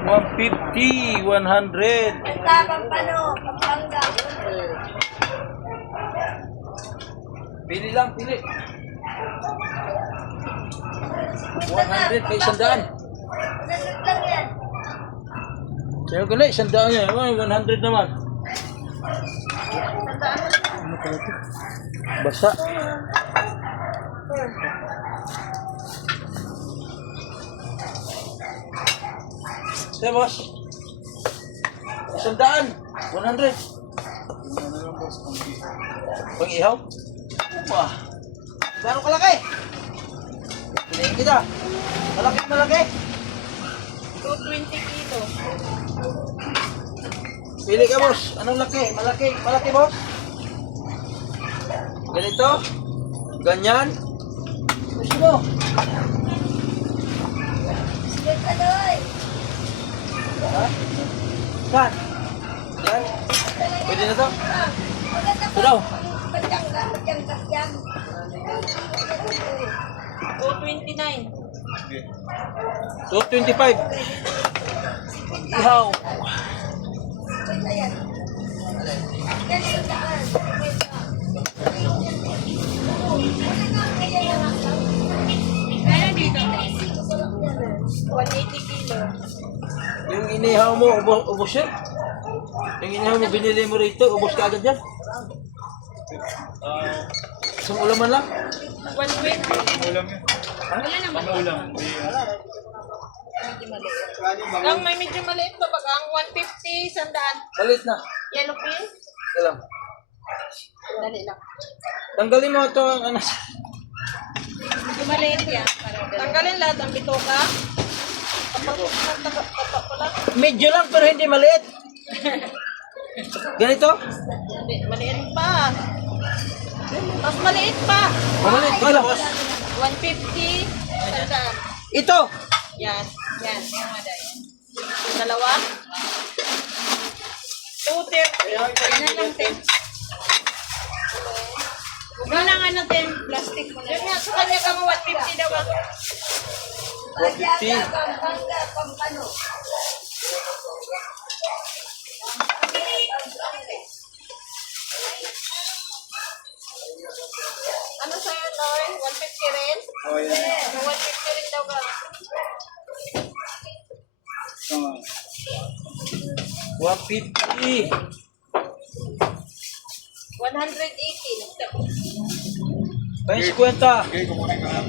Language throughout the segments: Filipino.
150, 100. Pampano, Pampanga. Pili lang, pili. 100 kay 100. Nasot lang yan. Kaya ko na, 100 yan. 100 naman. Ano pala ito? Basa. Sige, boss. 100. 100. Pang-ihaw? Wah. Gano'ng kalaki? Piliin kita. Malaki. 220 kilo. Pili ka, boss. Anong laki? Malaki, boss. Ganito. Ganyan. Gusto mo? Sige, Kaloy. Ha? Saan? Yan? Pwede na to? Maganda Ito daw. Patyangga yan. 229. 225. Ihaw. Kwenta yan. Yan yung daan. Kaya dito. 180 kilo. Yung inihaw mo, ubos yan? Yung inihaw mo, binili mo rito, ubos ka agad yan? Isang ulaman lang? 120. Ulam yun. Wala naman. Ano ulam? Medyo maliit. Ang may medyo maliit pa baka ang 150, sandaan. Salit na. Yellow pin? Alam. Dali lang. Tanggalin mo ito, ano. Medyo maliit yan. Tanggalin lahat ang bitoka. Tapak ko lang. Medyo lang pero hindi maliit. Ganito? Hindi, maliit pa. Mas maliit pa. Maliit ka lang. 150, sandaan. Ito! Yan. Yan. Yung maday. Dalawa. 230. Yan lang, 10. Huwag na nga ng 10. Plastic mo na. Yan nga, sa kanya ka mo 150 daw. 150. Ano sa'yo, Loy? 150 rin? Oh, yan. Yung 150 rin daw ka. Tama. 150. 180. Kaya 50. Okay, kukunin ka na.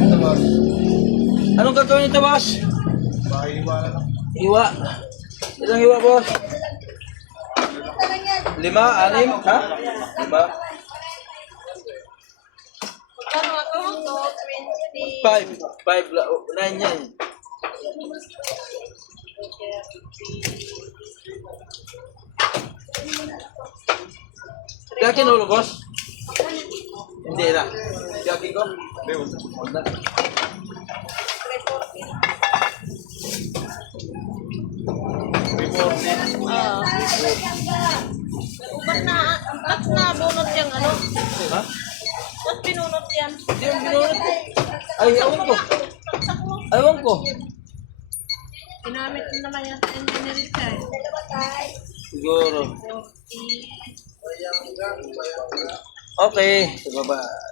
Ito, boss. Anong gagawin nito, boss? Pahiwala lang. Hiwa. Ilang hiwa, boss? 5, 6, ha? 5. Magkano ako? 220. 9 yan. Yakin ulo, boss? Hindi na. Yakin ko? Hindi, huwag na. Wala. 340. Oo. Ubat na, ba't na bunot yung ano? Ha? Ba't pinunot yan? Hindi yung binunod ko. Ay, ewan ko. Ewan ko. Ginamit mo naman yan sa engineering side. Siguro. Okay. Sa baba.